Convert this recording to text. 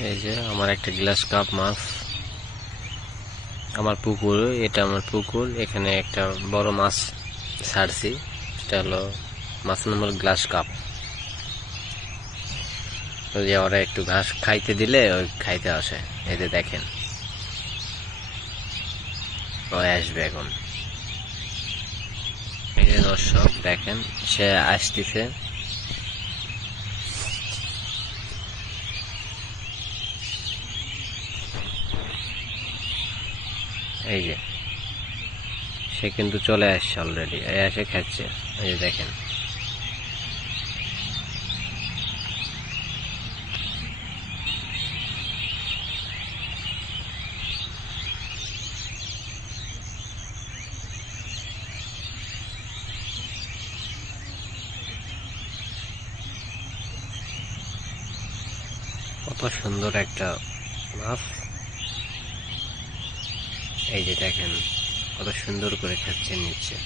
এই যে আমার একটা গ্লাস কাপ মাছ, আমার পুকুর, এটা আমার পুকুর। এখানে একটা বড় মাছ ছাড়ছি, এটা হলো মাছের নাম হলো গ্লাস কাপ। ওই যে ওরা একটু ঘাস খাইতে দিলে ওই খাইতে আসে, এই যে দেখেন ওই আসবে এখন। এই যে দর্শক দেখেন সে আসতেছে। এই যে সে কিন্তু চলে আসছে অলরেডি, এসে খাচ্ছে। এই যে দেখেন কত সুন্দর একটা মাছ। এই যে দেখেন কত সুন্দর করে খাচ্ছে নিচ্ছে।